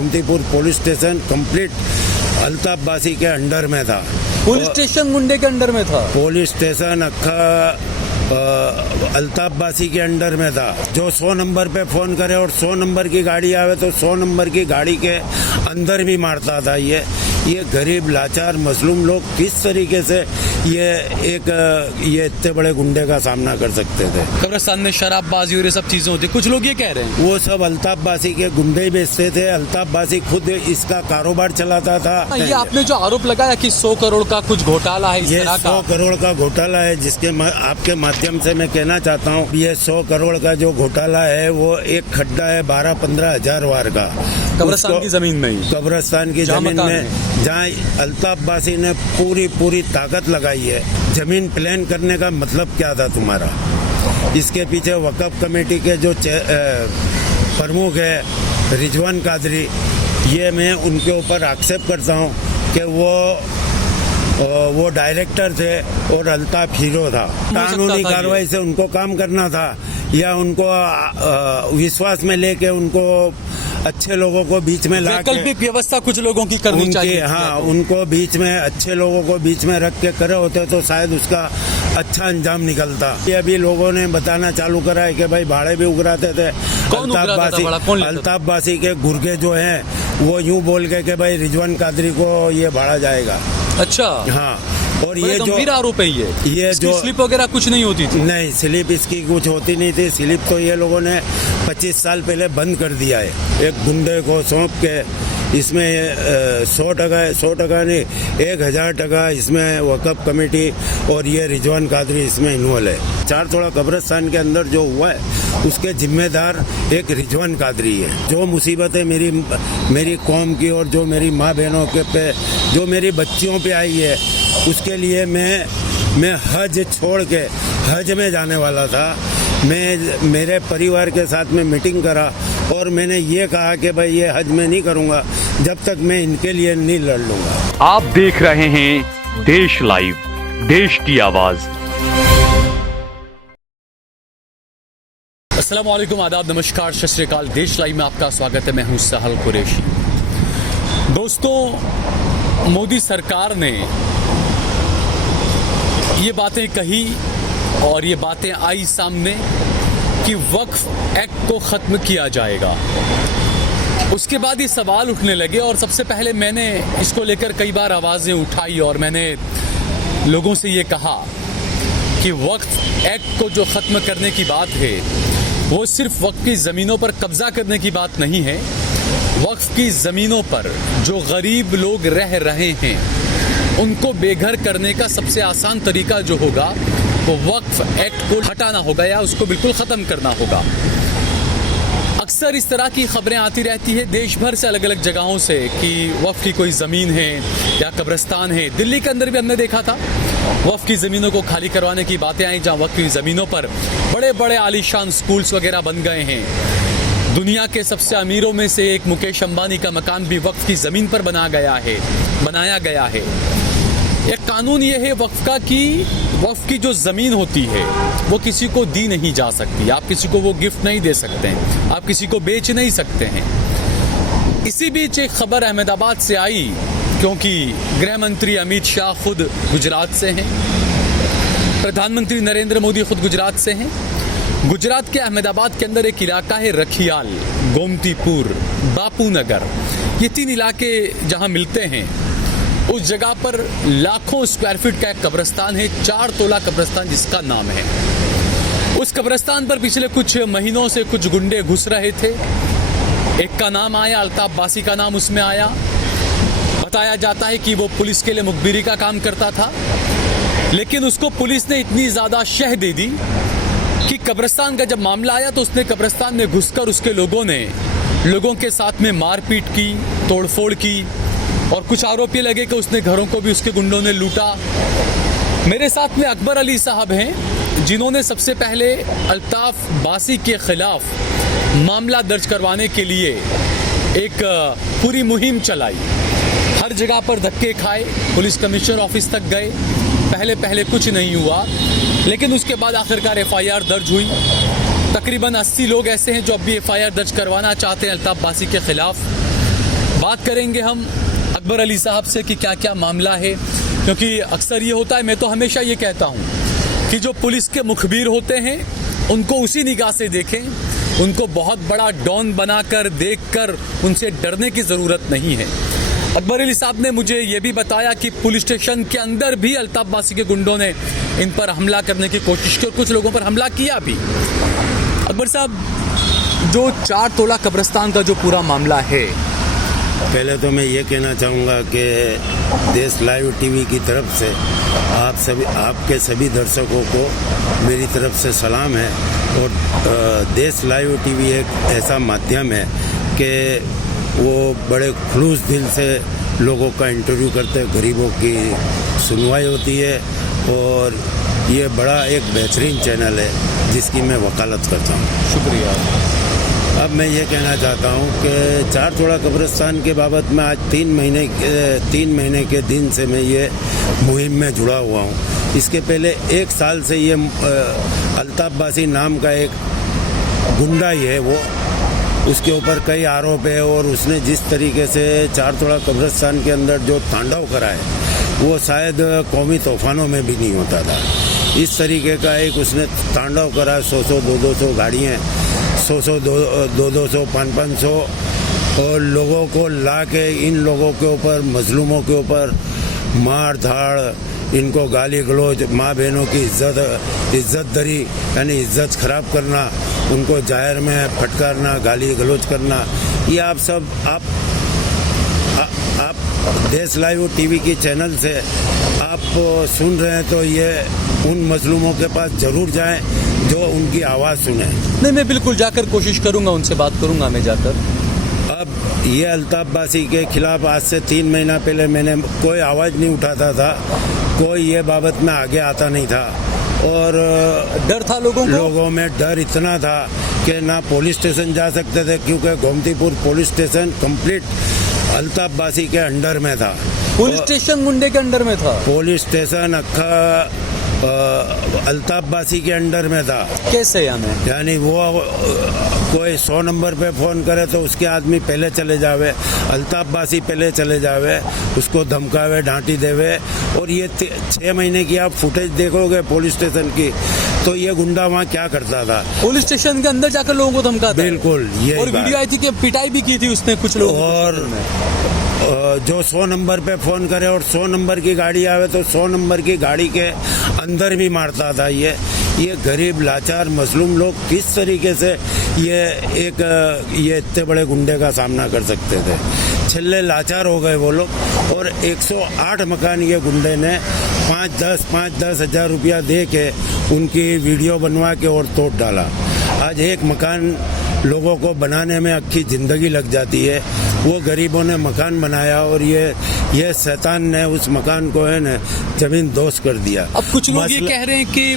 Gomtipur police station complete Altaf बासी के under में था। पुलिस स्टेशन गुंडे के अंडर में था? पुलिस स्टेशन अक्खा अल्ताफ बासी के अंडर में था। जो 100 नंबर पे फोन करे और 100 नंबर की गाड़ी आवे तो 100 नंबर की गाड़ी के अंदर भी मारता था। ये गरीब लाचार मजलूम लोग किस तरीके से ये इतने बड़े गुंडे का सामना कर सकते थे। कब्रिस्तान में शराबबाजी और ये सब चीजें होती, कुछ लोग ये कह रहे हैं वो सब अल्ताफ बासी के गुंडे ही बेचते थे। अल्ताफ बासी खुद इसका कारोबार चलाता था। ये आपने जो आरोप लगाया कि 100 करोड़ का कुछ घोटाला है, ये 100 करोड़ का घोटाला है, जिसके आपके माध्यम से मैं कहना चाहता हूँ ये 100 करोड़ का जो घोटाला है वो एक खड्डा है 12-15 हजार वार का कब्रिस्तान की जमीन में ही, कब्रिस्तान की जमीन में जहाँ अल्ताफ बासी ने पूरी ताकत लगाई है। जमीन प्लान करने का मतलब क्या था तुम्हारा? इसके पीछे वक्फ कमेटी के जो प्रमुख है रिजवान कादरी, ये मैं उनके ऊपर आक्षेप करता हूँ कि वो डायरेक्टर थे और अल्ताफ हीरो था। कानूनी कार्रवाई से उनको काम करना था या उनको विश्वास में लेके उनको अच्छे लोगों को बीच में ला के वैकल्पिक व्यवस्था कुछ लोगों की करनी चाहिए। हाँ, उनको बीच में अच्छे लोगों को बीच में रख के करे होते तो शायद उसका अच्छा अंजाम निकलता। ये अभी लोगों ने बताना चालू करा है कि भाई भाड़े भी उगराते थे। अल्ताफ बासी के गुर्गे जो हैं वो यूं बोल के कि भाई रिजवान कादरी को ये भाड़ा जाएगा। अच्छा, हाँ। और ये जो आरोप है ये जो स्लिप वगैरह कुछ नहीं होती थी? नहीं, स्लिप इसकी कुछ होती नहीं थी। स्लिप तो ये लोगों ने 25 साल पहले बंद कर दिया है। एक गुंडे को सौंप के इसमें 100 टका नहीं 1000 टका इसमें वक्फ कमेटी और ये रिजवान कादरी इसमें इन्वॉल्व है। चारतोड़ा कब्रिस्तान के अंदर जो हुआ है उसके जिम्मेदार एक रिजवान कादरी है। जो मुसीबतें मेरी कौम की और जो मेरी माँ बहनों के पे जो मेरी बच्चियों पे आई है उसके लिए मैं हज छोड़ के हज में जाने वाला था। मैं मेरे परिवार के साथ में मीटिंग करा और मैंने ये कहा कि भाई ये हज में नहीं करूँगा जब तक मैं इनके लिए नहीं लड़ लूँगा। आप देख रहे हैं देश लाइव, देश की आवाज़। अस्सलाम वालेकुम, आदाब, नमस्कार, सत श्री अकाल। देश लाइव में आपका स्वागत है। मैं हूँ सहल कुरैशी। दोस्तों, मोदी सरकार ने ये बातें कही और ये बातें आई सामने कि वक्फ एक्ट को ख़त्म किया जाएगा। उसके बाद ये सवाल उठने लगे और सबसे पहले मैंने इसको लेकर कई बार आवाज़ें उठाई और मैंने लोगों से ये कहा कि वक्फ एक्ट को जो ख़त्म करने की बात है वो सिर्फ वक्फ की ज़मीनों पर कब्ज़ा करने की बात नहीं है। वक्फ की ज़मीनों पर जो गरीब लोग रह रहे हैं उनको बेघर करने का सबसे आसान तरीका जो होगा वो वक्फ एक्ट को हटाना होगा या उसको बिल्कुल ख़त्म करना होगा। अक्सर इस तरह की खबरें आती रहती है देश भर से, अलग अलग जगहों से, कि वक्फ की कोई ज़मीन है या कब्रिस्तान है। दिल्ली के अंदर भी हमने देखा था वक्फ की ज़मीनों को खाली करवाने की बातें आई, जहाँ वक्फ की ज़मीनों पर बड़े बड़े आलीशान स्कूल्स वगैरह बन गए हैं। दुनिया के सबसे अमीरों में से एक मुकेश अंबानी का मकान भी वक्फ की ज़मीन पर बनाया गया है। एक कानून ये है वक्फ का कि वक्फ की जो ज़मीन होती है वो किसी को दी नहीं जा सकती। आप किसी को वो गिफ्ट नहीं दे सकते हैं, आप किसी को बेच नहीं सकते हैं। इसी बीच एक खबर अहमदाबाद से आई, क्योंकि गृह मंत्री अमित शाह खुद गुजरात से हैं, प्रधानमंत्री नरेंद्र मोदी खुद गुजरात से हैं। गुजरात के अहमदाबाद के अंदर एक इलाका है रखियाल, गोमतीपुर, बापू नगर, ये 3 इलाके जहाँ मिलते हैं। उस जगह पर लाखों स्क्वायर फीट का एक कब्रिस्तान है, 4 तोला कब्रिस्तान जिसका नाम है। उस कब्रिस्तान पर पिछले कुछ महीनों से कुछ गुंडे घुस रहे थे। एक का नाम आया, अल्ताफ बासी का नाम उसमें आया। बताया जाता है कि वो पुलिस के लिए मुखबिरी का काम करता था, लेकिन उसको पुलिस ने इतनी ज़्यादा शह दे दी कि कब्रिस्तान का जब मामला आया तो उसने कब्रिस्तान में घुसकर उसके लोगों के साथ में मारपीट की, तोड़फोड़ की, और कुछ आरोप ये लगे कि उसने घरों को भी उसके गुंडों ने लूटा। मेरे साथ में अकबर अली साहब हैं, जिन्होंने सबसे पहले अल्ताफ बासी के खिलाफ मामला दर्ज करवाने के लिए एक पूरी मुहिम चलाई। हर जगह पर धक्के खाए, पुलिस कमिश्नर ऑफिस तक गए। पहले कुछ नहीं हुआ, लेकिन उसके बाद आखिरकार FIR दर्ज हुई। तकरीबन 80 लोग ऐसे हैं जो अब भी FIR दर्ज करवाना चाहते हैं अल्ताफ बासी के खिलाफ। बात करेंगे हम अकबर अली साहब से कि क्या क्या मामला है, क्योंकि अक्सर ये होता है, मैं तो हमेशा ये कहता हूँ कि जो पुलिस के मुखबिर होते हैं उनको उसी निगाह से देखें, उनको बहुत बड़ा डॉन बनाकर देखकर उनसे डरने की ज़रूरत नहीं है। अकबर अली साहब ने मुझे ये भी बताया कि पुलिस स्टेशन के अंदर भी अल्ताफबासी के गुंडों ने इन पर हमला करने की कोशिश की और कुछ लोगों पर हमला किया भी। अकबर साहब, जो 4 तोला कब्रिस्तान का जो पूरा मामला है, पहले तो मैं ये कहना चाहूँगा कि देश लाइव टीवी की तरफ से आपके सभी दर्शकों को मेरी तरफ से सलाम है। और देश लाइव टीवी एक ऐसा माध्यम है कि वो बड़े खुलूस दिल से लोगों का इंटरव्यू करते, गरीबों की सुनवाई होती है और ये बड़ा एक बेहतरीन चैनल है जिसकी मैं वकालत करता हूँ। शुक्रिया। अब मैं ये कहना चाहता हूँ कि 4 तोला कब्रिस्तान के बाबत में आज 3 महीने के दिन से मैं ये मुहिम में जुड़ा हुआ हूँ। इसके पहले 1 साल से ये अल्ताफबासी नाम का एक गुंडा ही है, वो उसके ऊपर कई आरोप है और उसने जिस तरीके से 4 तोला कब्रिस्तान के अंदर जो तांडव करा है वो शायद कौमी तूफानों में भी नहीं होता था। इस तरीके का एक उसने तांडव करा, 100 200 गाड़ियाँ, 100 200 500 और लोगों को ला के इन लोगों के ऊपर, मजलूमों के ऊपर मार धाड़, इनको गाली गलौज, माँ बहनों की इज्जतदारी यानी इज्जत खराब करना, उनको जाहिर में फटकारना, गाली गलौज करना, ये आप देश लाइव टीवी की चैनल से आप सुन रहे हैं तो ये उन मजलूमों के पास जरूर जाएं जो उनकी आवाज़ सुने। नहीं, मैं बिल्कुल जाकर कोशिश करूंगा, उनसे बात करूंगा मैं जाकर। अब ये अल्ताफबासी के खिलाफ आज से 3 महीना पहले मैंने कोई आवाज़ नहीं उठाता था, कोई ये बाबत में आगे आता नहीं था और डर था लोगों में डर इतना था कि ना पुलिस स्टेशन जा सकते थे, क्योंकि गोमतीपुर पुलिस स्टेशन कंप्लीट अल्ताफबासी के अंडर में था। पुलिस स्टेशन गुंडे के अंडर में था? पुलिस स्टेशन अक्खा अल्ताफबासी के अंडर में था। कैसे यानी वो कोई 100 नंबर पे फोन करे तो उसके आदमी पहले चले जावे, अल्ताफबासी पहले चले जावे, उसको धमकावे, डांटी देवे। और ये 6 महीने की आप फुटेज देखोगे पुलिस स्टेशन की तो ये गुंडा वहाँ क्या करता था, पुलिस स्टेशन के अंदर जाकर लोगों को धमकाता। बिल्कुल, ये और वीडियो आई थी कि पिटाई भी की थी उसने कुछ लोगों। और जो 100 नंबर पे फोन करे और 100 नंबर की गाड़ी आवे तो 100 नंबर की गाड़ी के अंदर भी मारता था। ये गरीब लाचार मजलूम लोग किस तरीके से ये इतने बड़े गुंडे का सामना कर सकते थे। छिल्ले लाचार हो गए वो लोग। और 108 मकान ये गुंडे ने 5-10 हज़ार रुपया दे के उनकी वीडियो बनवा के और तोड़ डाला। आज एक मकान लोगों को बनाने में अक्खी जिंदगी लग जाती है, वो गरीबों ने मकान बनाया और ये शैतान ने उस मकान को है न जमीन दोष कर दिया। अब कुछ लोग ये कह रहे हैं कि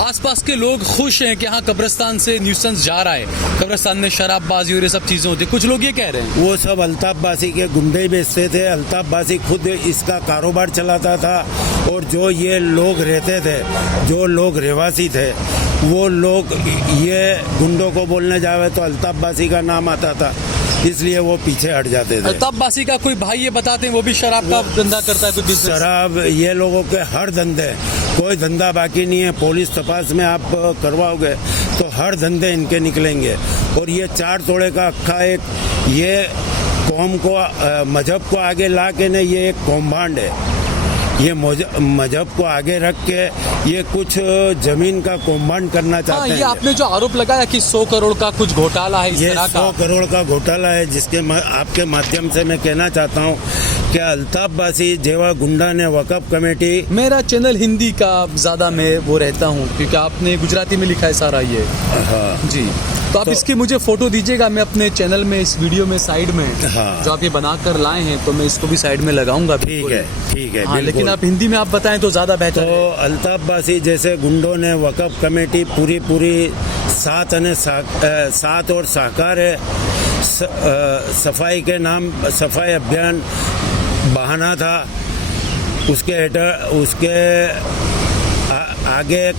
आसपास के लोग खुश हैं कि हाँ कब्रिस्तान से न्यूसेंस जा रहा है, कब्रिस्तान में शराबबाजी और ये सब चीजें होती है, कुछ लोग ये कह रहे हैं। वो सब अल्ताफबासी के गुंडे बेचते थे, अल्ताफबासी खुद इसका कारोबार चलाता था। और जो ये लोग रहते थे, जो लोग रहवासी थे, वो लोग ये गुंडों को बोलने जावे तो अल्ताफबासी का नाम आता था, इसलिए वो पीछे हट जाते थे। अल्ताफबासी का कोई भाई ये बताते हैं वो भी शराब का धंधा करता है, तो शराब, ये लोगों के हर धंधे, कोई धंधा बाकी नहीं है। पुलिस तपास में आप करवाओगे तो हर धंधे इनके निकलेंगे। और ये 4 तोड़े का अक्खा एक ये कौम को, मजहब को आगे ला के ने ये एक कौमांड है। ये मजहब को आगे रख के ये कुछ जमीन का कौमांड करना चाहते हैं। ये आपने जो आरोप लगाया कि 100 करोड़ का कुछ घोटाला है, ये 100 करोड़ का घोटाला है, जिसके आपके माध्यम से मैं कहना चाहता हूँ कि अल्ताफबासी जेवा गुंडा ने वक़फ़ कमेटी। मेरा चैनल हिंदी का ज़्यादा मैं वो रहता हूँ क्योंकि आपने गुजराती में लिखा है सारा ये। हाँ जी, तो आप इसकी मुझे फोटो दीजिएगा, मैं अपने चैनल में इस वीडियो में साइड में हाँ। जो आप ये बनाकर लाए हैं तो मैं इसको भी साइड में लगाऊंगा। ठीक है हाँ, लेकिन आप हिंदी में आप बताएं तो ज़्यादा बेहतर। तो अल्ताफबासी जैसे गुंडों ने वक़फ़ कमेटी पूरी 7 और सहकार है सफाई के नाम, सफाई अभियान बहाना था, उसके आगे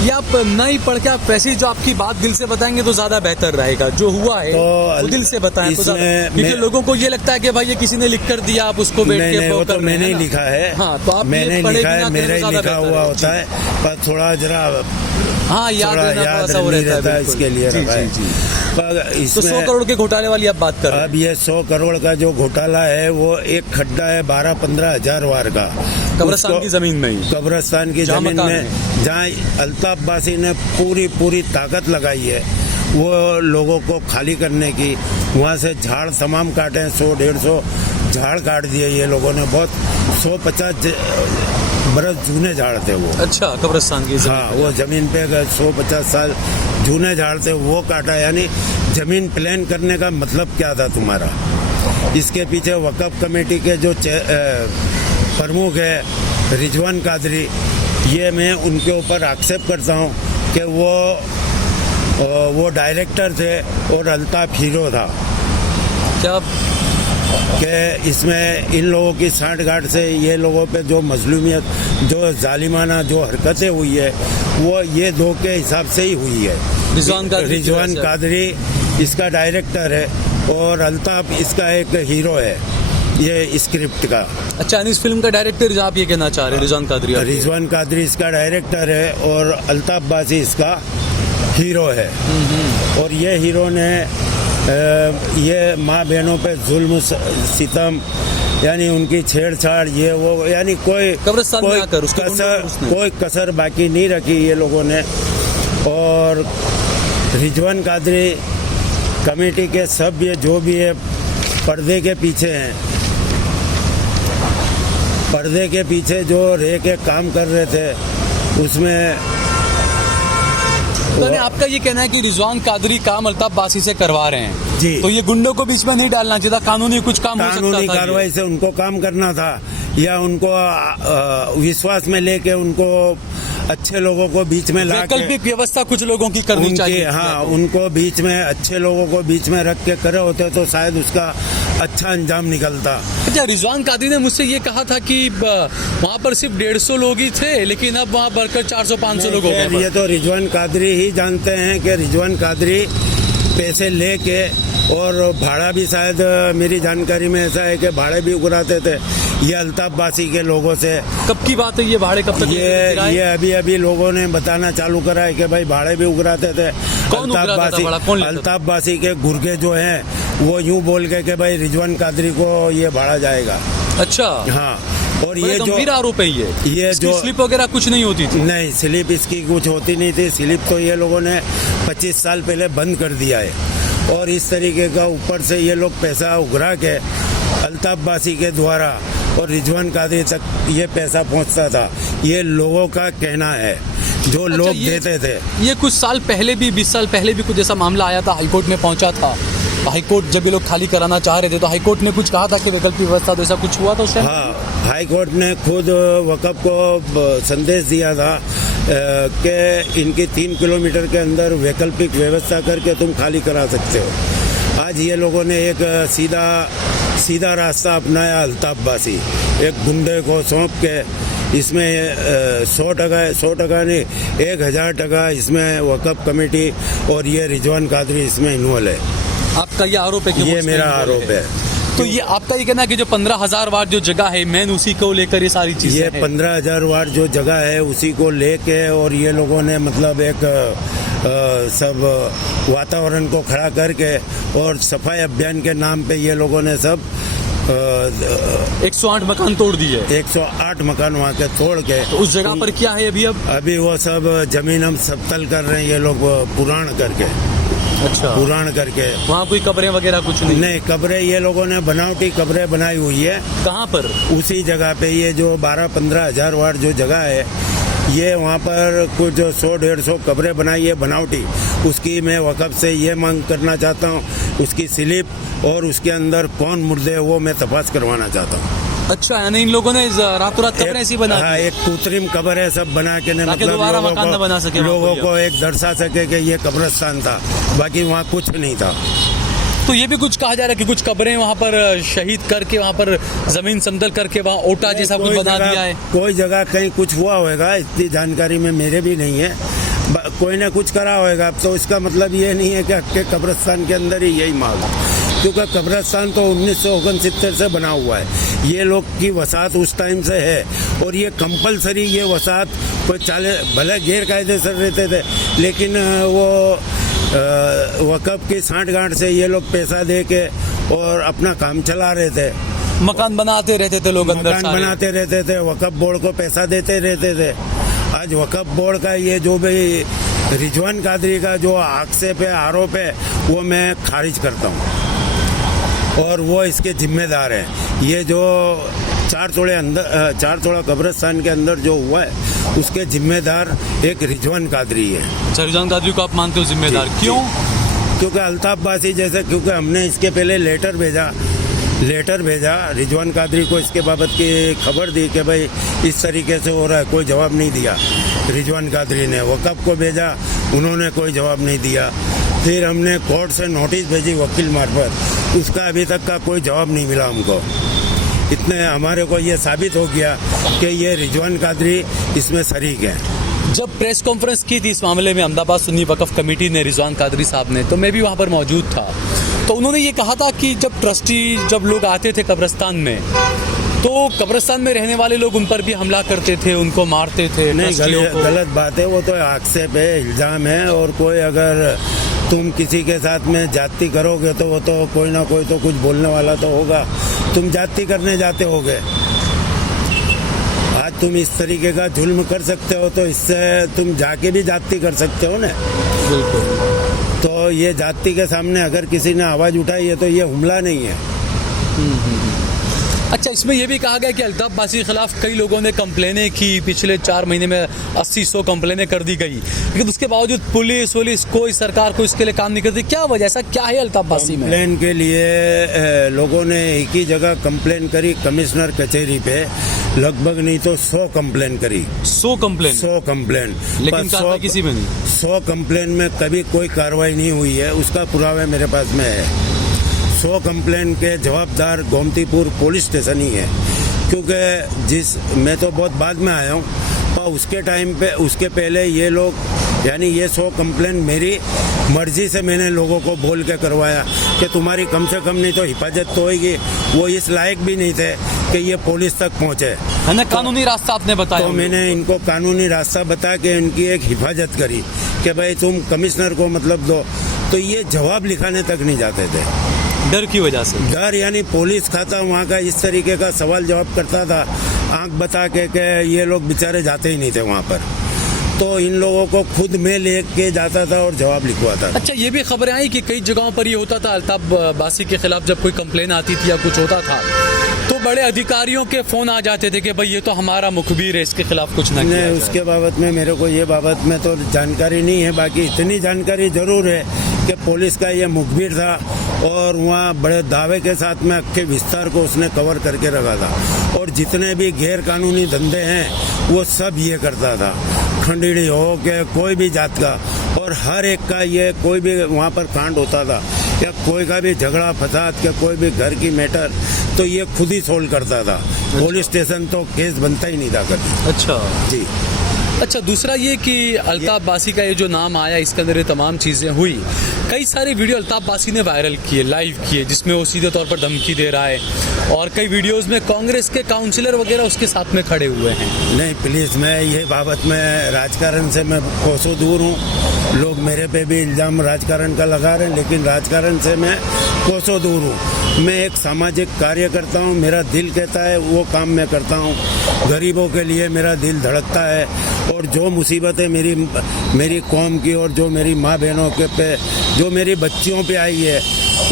ये आप नहीं पढ़ के आप वैसे ही जो आपकी बात दिल से बताएंगे तो ज्यादा बेहतर रहेगा। जो हुआ है तो वो दिल से बताएं तो ज्यादा, इसमें क्योंकि मैं- लोगों को ये लगता है कि भाई ये किसी ने लिख कर दिया, आप उसको बैठ नहीं के नहीं, वो वो तो कर रहे मैंने हैं ही ना। लिखा है। हाँ, तो आप मैंने ये पढ़े लिखा भी है, ना करें मेरा तो ही ज्यादा लिखा बेहतर हुआ है। होता है, पर थोड़ा जरा हाँ, याद थोड़ा रहना थोड़ा याद सा वो नहीं रहता रहता है, बिल्कुल। इसके लिए जी, रखा है। जी, जी। पर तो 100 इसमें करोड़ के घोटाले वाली आप बात कर रहे हैं। अब ये 100 करोड़ का जो घोटाला है वो एक खड्डा है 12-15 हजार वार का, कब्रिस्तान उसको- की जमीन में ही। कब्रिस्तान की जहाँ जमीन मकान में जहाँ अल्ताफ बासी ने पूरी ताकत लगाई है वो लोगों को खाली करने की। वहाँ से झाड़ तमाम काटे हैं, 100-150 झाड़ काट दिए ये लोगों ने। बहुत 150 बरस जूने झाड़ थे वो। अच्छा, कब्रिस्तान की जमीन। हाँ, वो जमीन पे 150 साल जूने झाड़ थे वो काटा। यानी जमीन प्लान करने का मतलब क्या था तुम्हारा? इसके पीछे वक्फ कमेटी के जो प्रमुख है रिजवान कादरी, ये मैं उनके ऊपर आक्षेप करता हूँ कि वो डायरेक्टर थे और अल्ताफ हीरो था। क्या कि इसमें इन लोगों की सांठगांठ से ये लोगों पे जो मजलूमियत, जो जालिमाना जो हरकतें हुई है वो ये दो के हिसाब से ही हुई है। रिजवान कादरी इसका डायरेक्टर है और अल्ताफ इसका एक हीरो है ये स्क्रिप्ट का। अच्छा, इस फिल्म का डायरेक्टर आप ये कहना चाह रहे हैं रिजवान कादरी? रिजवान कादरी इसका डायरेक्टर है और अल्ताफ बासी इसका हीरो है। और ये हीरो ने ये माँ बहनों पे जुल्म सितम, यानी उनकी छेड़छाड़, ये वो, यानी कब्रिस्तान में आकर उसके कोई कसर बाकी नहीं रखी ये लोगों ने। और रिजवान कादरी कमेटी के सभ्य जो भी है पर्दे के पीछे हैं, पर्दे के पीछे जो रह के काम कर रहे थे उसमें तो आपका ये कहना है कि रिजवान कादरी काम अल्ताफ बासी से करवा रहे हैं जी। तो ये गुंडों को बीच में नहीं डालना चाहिए था, कानूनी कुछ काम हो सकता था। कानूनी कार्रवाई से उनको काम करना था या उनको विश्वास में लेके उनको अच्छे लोगों को बीच में ला के वैकल्पिक व्यवस्था कुछ लोगों की करनी चाहिए। हाँ, उनको बीच में अच्छे लोगों को बीच में रख के करे होते तो शायद उसका अच्छा अंजाम निकलता। अच्छा, रिजवान कादरी ने मुझसे ये कहा था कि वहाँ पर सिर्फ 150 लोग ही थे, लेकिन अब वहाँ बढ़कर 400-500 लोग हो गए। ये तो रिजवान कादरी ही जानते हैं कि रिजवान कादरी पैसे लेके, और भाड़ा भी शायद मेरी जानकारी में ऐसा है कि भाड़े भी उगराते थे ये अल्ताफ बासी के लोगों से। कब की बात है ये? भाड़े कब तक? ये अभी लोगों ने बताना चालू करा है कि भाई भाड़े भी उगराते थे। कौन उगराता था भाड़ा? कौन लेता था? अल्ताफ बासी के गुर्गे जो हैं वो यूं बोल के कि भाई रिजवान कादरी को ये भाड़ा जाएगा। अच्छा, हाँ। और ये जो गंभीर आरोप है ये जो स्लिप वगैरह कुछ नहीं होती थी? नहीं, स्लिप इसकी कुछ होती नहीं थी। स्लिप तो ये लोगों ने 25 साल पहले बंद कर दिया है। और इस तरीके का ऊपर से ये लोग पैसा उगरा के अल्ताफ बासी के द्वारा और रिजवान कादरी तक ये पैसा पहुंचता था, ये लोगों का कहना है जो अच्छा, लोग देते थे। ये कुछ साल पहले भी, 20 साल पहले भी कुछ ऐसा मामला आया था, हाईकोर्ट में पहुंचा था। हाईकोर्ट जब ये लोग खाली कराना चाह रहे थे तो हाईकोर्ट ने कुछ कहा था कि वैकल्पिक व्यवस्था, तो ऐसा कुछ हुआ था उस टाइम? हाँ, हाईकोर्ट ने खुद वक़्फ को संदेश दिया था कि इनकी 3 किलोमीटर के अंदर वैकल्पिक व्यवस्था करके तुम खाली करा सकते हो। आज ये लोगों ने एक सीधा रास्ता अपनाया। अल्ताफ बासी एक गुंडे को सौंप के इसमें 100% नहीं 1000% इसमें वक़्फ कमेटी और ये रिजवान कादरी इसमें इन्वॉल्व है। आपका ये आरोप है कि ये मेरा आरोप है। तो ये आपका ये कहना है कि जो 15,000 वाट जो जगह है मेन, उसी को लेकर ये सारी चीजें ये 15,000 वाट जो जगह है उसी को लेके और ये लोगों ने मतलब एक सब वातावरण को खड़ा करके और सफाई अभियान के नाम पे ये लोगों ने सब 108 मकान तोड़ दिए। 108 मकान वहाँ के तोड़ के, तो उस जगह पर क्या है अभी वो सब जमीन हम सबतल कर रहे हैं ये लोग पुराण करके। अच्छा, पुराण करके वहाँ कोई कब्रें वगैरह कुछ नहीं? कब्रें ये लोगों ने बनावटी कब्रें बनाई हुई है। कहाँ पर? उसी जगह पे ये जो 12-15 हजार वाट जो जगह है ये वहाँ पर कुछ 100-150 कब्रें बनाई है बनावटी। उसकी मैं वक़्फ से ये मांग करना चाहता हूँ, उसकी स्लिप और उसके अंदर कौन मुर्दे है वो मैं तपास करवाना चाहता हूँ। अच्छा, यानी इन लोगों ने रातों रात कब्रें ऐसी बना? हाँ, एक कृत्रिम कब्र है सब बना के ने, मतलब दोबारा मकान न बना सके, लोगों को एक दर्शा सके कि ये कब्रिस्तान था, बाकी वहाँ कुछ नहीं था। तो ये भी कुछ कहा जा रहा है कि कुछ कब्रें वहाँ पर शहीद करके, वहाँ पर जमीन समतल करके वहाँ ओटा जैसा कुछ बना दिया है। कोई जगह कहीं कुछ हुआ होगा, इतनी जानकारी में मेरे भी नहीं है। कोई ने कुछ करा होगा। अब तो इसका मतलब ये नहीं है कि कब्रिस्तान के अंदर ही यही माल है, क्योंकि कब्रिस्तान तो 1969 से बना हुआ है। ये लोग की वसात उस टाइम से है और ये कंपलसरी ये वसात कोई चाले भले गैर कायदे से रहते थे, लेकिन वो वक़्फ़ की सांठ-गांठ से ये लोग पैसा दे के और अपना काम चला रहे थे। मकान बनाते रहते थे लोग, अंदर मकान बनाते रहते थे, वक़्फ़ बोर्ड को पैसा देते रहते थे। आज वक़्फ़ बोर्ड का ये जो भी रिजवान कादरी का जो आक्षेप है, आरोप है, वो मैं खारिज करता हूँ और वो इसके जिम्मेदार हैं। ये जो 4 तोड़ा कब्रिस्तान के अंदर जो हुआ है उसके जिम्मेदार एक रिजवान कादरी है। रिजवान कादरी को आप मानते हो जिम्मेदार? क्यों? क्योंकि अल्ताफ बासी जैसे, क्योंकि हमने इसके पहले लेटर भेजा रिजवान कादरी को, इसके बाबत की खबर दी कि भाई इस तरीके से हो रहा है, कोई जवाब नहीं दिया रिजवान कादरी ने। वक़्फ़ को भेजा, उन्होंने कोई जवाब नहीं दिया। फिर हमने कोर्ट से नोटिस भेजी वकील मार्फत, उसका अभी तक का कोई जवाब नहीं मिला हमको। इतने हमारे को ये साबित हो गया कि ये रिजवान कादरी इसमें शरीक है। जब प्रेस कॉन्फ्रेंस की थी इस मामले में अहमदाबाद सुन्नी वक़्फ़ कमेटी ने रिजवान कादरी साहब ने, तो मैं भी वहाँ पर मौजूद था, तो उन्होंने ये कहा था कि जब लोग आते थे कब्रिस्तान में, तो कब्रिस्तान में रहने वाले लोग उन पर भी हमला करते थे, उनको मारते थे। नहीं, गलत बात है, वो तो आक्षेप है, इल्ज़ाम है। और कोई अगर तुम किसी के साथ में जाति करोगे तो वो तो कोई ना कोई तो कुछ बोलने वाला तो होगा। तुम जाति करने जाते होगे, आज तुम इस तरीके का जुल्म कर सकते हो तो इससे तुम जाके भी जाति कर सकते हो ना। बिल्कुल। तो ये जाति के सामने अगर किसी ने आवाज़ उठाई है तो ये हमला नहीं है। अच्छा, इसमें यह भी कहा गया कि अल्ताफ बासी के खिलाफ कई लोगों ने कंप्लेनें की, पिछले 4 महीने में 80-100 कंप्लेनें कर दी गई, लेकिन उसके बावजूद पुलिस कोई सरकार को इसके लिए काम नहीं करती। क्या वजह, ऐसा क्या है अल्ताफ बासी में? कंप्लेन के लिए लोगों ने एक ही जगह कंप्लेन करी, कमिश्नर कचहरी पे, लगभग नहीं तो 100 कंप्लेन करी। 100 कंप्लेन, लेकिन कार्रवाई किसी में नहीं। 100 कंप्लेन में कभी कोई कार्रवाई नहीं हुई है, उसका पुरावा मेरे पास में है। 100 कंप्लेन के जवाबदार गोमतीपुर पुलिस स्टेशन ही है, क्योंकि मैं तो बहुत बाद में आया हूँ, और उसके टाइम पे, उसके पहले ये लोग, यानी ये 100 कंप्लेन मेरी मर्जी से मैंने लोगों को बोल के करवाया कि तुम्हारी कम से कम नहीं तो हिफाजत तो होगी। वो इस लायक भी नहीं थे कि ये पुलिस तक पहुँचे। कानूनी रास्ता आपने बताया? तो मैंने इनको कानूनी रास्ता बता के इनकी एक हिफाजत करी कि भाई तुम कमिश्नर को मतलब दो, तो ये जवाब लिखाने तक नहीं जाते थे, डर की वजह से। डर, यानी पुलिस खाता वहाँ का इस तरीके का सवाल जवाब करता था, आंख बता के ये लोग बेचारे जाते ही नहीं थे वहाँ पर। तो इन लोगों को खुद में लेके जाता था और जवाब लिखवाता था। अच्छा, ये भी खबरें आई कि कई जगहों पर ये होता था, अल्ताफ बासी के खिलाफ जब कोई कंप्लेन आती थी या कुछ होता था तो बड़े अधिकारियों के फोन आ जाते थे कि भाई ये तो हमारा मुखबिर है, इसके खिलाफ कुछ ना किया जाए। उसके बाबत में मेरे को ये बाबत में तो जानकारी नहीं है, बाकी इतनी जानकारी जरूर है कि पुलिस का ये मुखबिर था और वहाँ बड़े दावे के साथ में अक्के विस्तार को उसने कवर करके रखा था, और जितने भी गैर कानूनी धंधे हैं वो सब ये करता था, खंडीड़ी हो के कोई भी जात का, और हर एक का ये कोई भी वहाँ पर कांड होता था या कोई का भी झगड़ा फसाद के कोई भी घर की मैटर, तो ये खुद ही सोल्व करता था। पुलिस स्टेशन तो केस बनता ही नहीं था कभी। अच्छा जी। अच्छा, दूसरा ये कि अल्ताफ बासी का ये जो नाम आया, इसके अंदर ये तमाम चीज़ें हुई, कई सारे वीडियो अल्ताफ बासी ने वायरल किए, लाइव किए, जिसमें वो सीधे तौर पर धमकी दे रहा है, और कई वीडियोस में कांग्रेस के काउंसलर वगैरह उसके साथ में खड़े हुए हैं। नहीं प्लीज़, मैं ये बाबत में राजकारण से मैं कोसों दूर हूँ। लोग मेरे पे भी इल्ज़ाम राजकारण का लगा रहे हैं, लेकिन राजकारण से मैं कोसों दूर हूँ। मैं एक सामाजिक कार्य करता हूँ, मेरा दिल कहता है वो काम मैं करता हूँ। गरीबों के लिए मेरा दिल धड़कता है, और जो मुसीबतें मेरी कौम की और जो मेरी माँ बहनों के पे, जो मेरी बच्चियों पे आई है,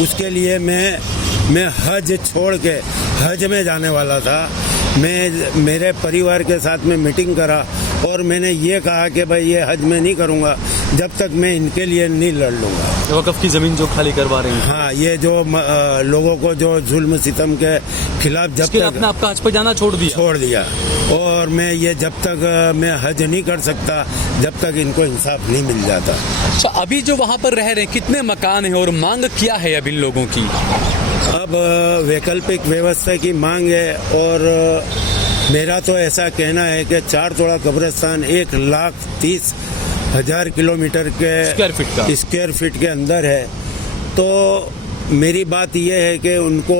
उसके लिए मैं हज छोड़ के हज में जाने वाला था। मैं मेरे परिवार के साथ में मीटिंग करा और मैंने ये कहा कि भाई ये हज मैं नहीं करूँगा जब तक मैं इनके लिए नहीं लड़ लूँगा। वक़्फ़ की ज़मीन जो खाली करवा रहे हैं, हाँ, ये जो लोगों को जो जुल्म सितम के खिलाफ जब तक आपने आपका हज पे जाना छोड़ दिया, और मैं ये जब तक मैं हज नहीं कर सकता जब तक इनको इंसाफ नहीं मिल जाता। अच्छा, अभी जो वहाँ पर रह रहे हैं, कितने मकान हैं और मांग क्या है अब इन लोगों की? अब वैकल्पिक व्यवस्था की मांग है, और मेरा तो ऐसा कहना है कि 4 तोड़ा कब्रिस्तान 1,30,000 1000 किलोमीटर के स्क्वायर फीट के अंदर है। तो मेरी बात यह है कि उनको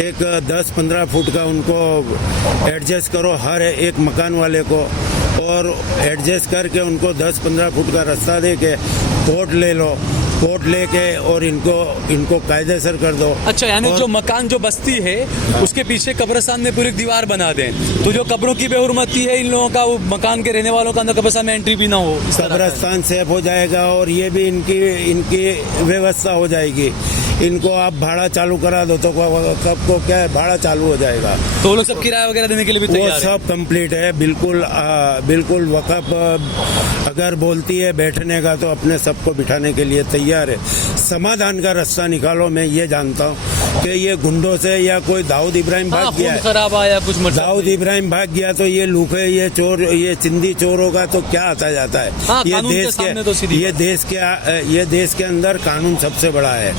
एक 10-15 फुट का उनको एडजस्ट करो हर एक मकान वाले को, और एडजस्ट करके उनको 10-15 फुट का रास्ता दे के कोर्ट ले लो, कोर्ट लेके और इनको कायदेसर कर दो। अच्छा, यानी जो मकान जो बस्ती है उसके पीछे कब्रिस्तान में पूरी दीवार बना दें, तो जो कब्रों की बेहुरमती है इन लोगों का, वो मकान के रहने वालों का अंदर कब्रिस्तान में एंट्री भी ना हो, कब्रिस्तान सेफ हो जाएगा और ये भी इनकी व्यवस्था हो जाएगी। इनको आप भाड़ा चालू करा दो तो कब को क्या है, भाड़ा चालू हो जाएगा। तो वो लोग सब किराया वगैरह देने के लिए भी तैयार वो सब कंप्लीट है, बिल्कुल वक़्फ़ अगर बोलती है बैठने का तो अपने सबको बिठाने के लिए तैयार है। समाधान का रास्ता निकालो। मैं ये जानता हूँ कि ये गुंडों से या कोई दाऊद इब्राहिम भाग गया है, खराब आया कुछ दाऊद इब्राहिम भाग गया तो ये लूखे, ये चोर, ये चिंदी चोरों का तो क्या आता जाता है। ये देश के अंदर कानून सबसे बड़ा है,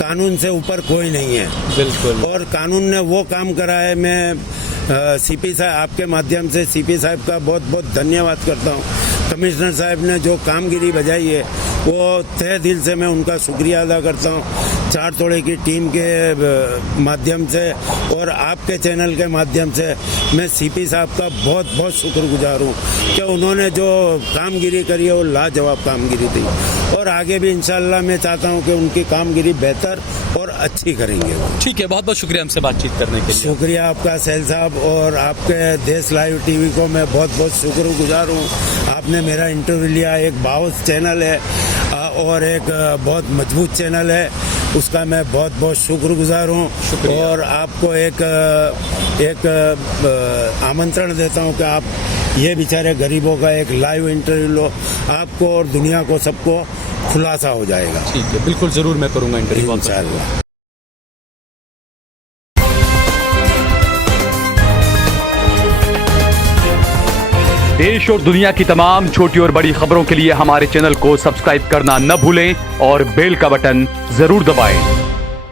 कानून से ऊपर कोई नहीं है। बिल्कुल। और कानून ने वो काम करा है। मैं सीपी साहब, आपके माध्यम से सीपी साहब का बहुत बहुत धन्यवाद करता हूँ। कमिश्नर साहब ने जो कामगिरी बजाई है वो तहे दिल से मैं उनका शुक्रिया अदा करता हूँ। 4 तोड़े की टीम के माध्यम से और आपके चैनल के माध्यम से मैं सीपी साहब का बहुत बहुत शुक्रगुजार हूँ कि उन्होंने जो कामगिरी करी है वो लाजवाब कामगिरी थी, और आगे भी इंशाल्लाह मैं चाहता हूँ कि उनकी कामगिरी बेहतर और अच्छी करेंगे। ठीक है, बहुत बहुत शुक्रिया हमसे बातचीत करने के लिए। शुक्रिया आपका सैल साहब, और आपके देश लाइव टीवी को मैं बहुत बहुत शुक्रगुजार हूँ। आपने मेरा इंटरव्यू लिया। एक बाउस चैनल है और एक बहुत मजबूत चैनल है, उसका मैं बहुत बहुत शुक्रगुजार हूँ। और आपको एक आमंत्रण देता हूँ कि आप ये बेचारे गरीबों का एक लाइव इंटरव्यू लो, आपको और दुनिया को सबको खुलासा हो जाएगा। ठीक है, बिल्कुल जरूर मैं करूँगा इंटरव्यू इंशाअल्लाह। देश और दुनिया की तमाम छोटी और बड़ी खबरों के लिए हमारे चैनल को सब्सक्राइब करना न भूलें और बेल का बटन जरूर दबाएं।